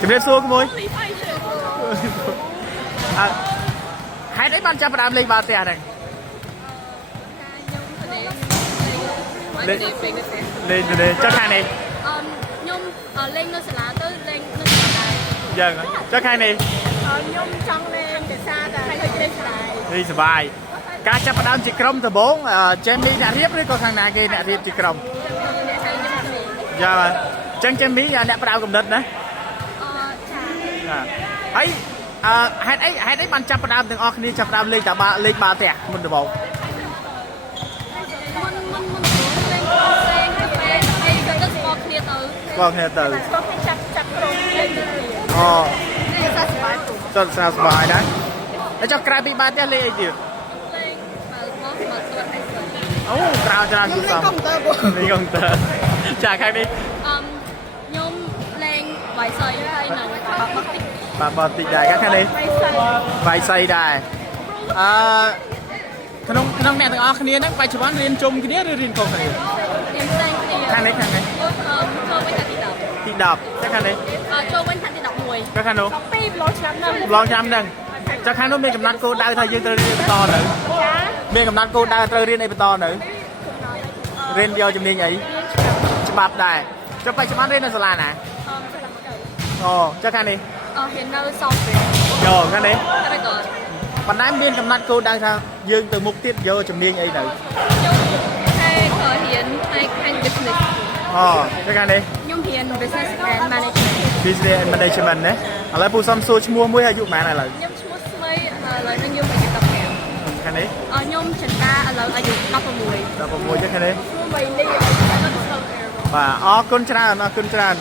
ជំរាបសួរក្មួយហេតុអីបានចាប់ផ្ដើមលេងបាល់ទះហ្នឹងលេងទៅចុះខាងនេះខ្ញុំលេងនៅសាលាទៅលេងនៅសាលាយ៉ាងចុះខាងនេះខ្ញុំចង់លេងភាសាតែលេងស្រាយនេះសប្បាយការចាប់ផ្ដើមជាក្រុមដំបូងចេមីអ្នករៀបឬក៏ខាងណាគេអ្នករៀបជាក្រុមយ៉ាងចឹងចេមីអ្នកផ្ដើមកំណត់ណាហើយហេតុអីបានចាប់ផ្ដើមទាំងអស់គ្នាចាប់ផ្ដើមលេងតាលេងបាល់ទះមុនដំបូងមុនលេងហើយទៅស្គាល់គ្នាទៅស្គាល់គ្នាទៅចាប់ក្រុមលេងអូនេះសប្បាយទូទៅសប្បាយដែរហើយចុះក្រៅពីបាល់ទះលេងអីទៀតលេងបើមកទាត់អីទៅអូក្រៅច្រើនទូរស័ព្ទលេងកុំព្យូទ័រចាខាងនេះខ្ញុំលេងវ៉ៃសៃហើយនឹងបាបតិចដែរខាងនេះវ៉ៃសៃដែរក្នុងអ្នកទាំងអស់គ្នាហ្នឹងបច្ចុប្បន្នរៀនជុំគ្នាឬរៀនខុសគ្នារៀនផ្សេងគ្នាខាងនេះចូលវិញថាទី10ទី10តែខាងនេះចូលវិញថាទី11ក៏ខាងនោះ12ឡងឆ្នាំហ្នឹងចាខាងនោះមានកំណត់គោលដៅថាយើងត្រូវរៀនបន្តនៅមានកំណត់គោលដៅត្រូវរៀនអីបន្តនៅរៀនយកជំនាញអីច្បាប់ដែរចុះបច្ចុប្បន្នរៀននៅសាលាណាអូចុះខាងនេះរៀននៅ software យកខាងនេះតែក៏ប៉ុន្តែមានកំណត់គោលដៅថាយើងទៅមុខទៀតយកជំនាញអីទៅខ្ញុំរៀនខាង business អូចុះខាងនេះខ្ញុំរៀន business and management business and management ណាឥឡូវពូសំសួរឈ្មោះមួយអាយុប៉ុន្មានឥឡូវខ្ញុំឈ្មោះស្មីឥឡូវនេះខ្ញុំអាយុ15ខាងនេះខ្ញុំចន្ទាឥឡូវអាយុ16ចុះខាងនេះ3នេះបាទអរគុណច្រើន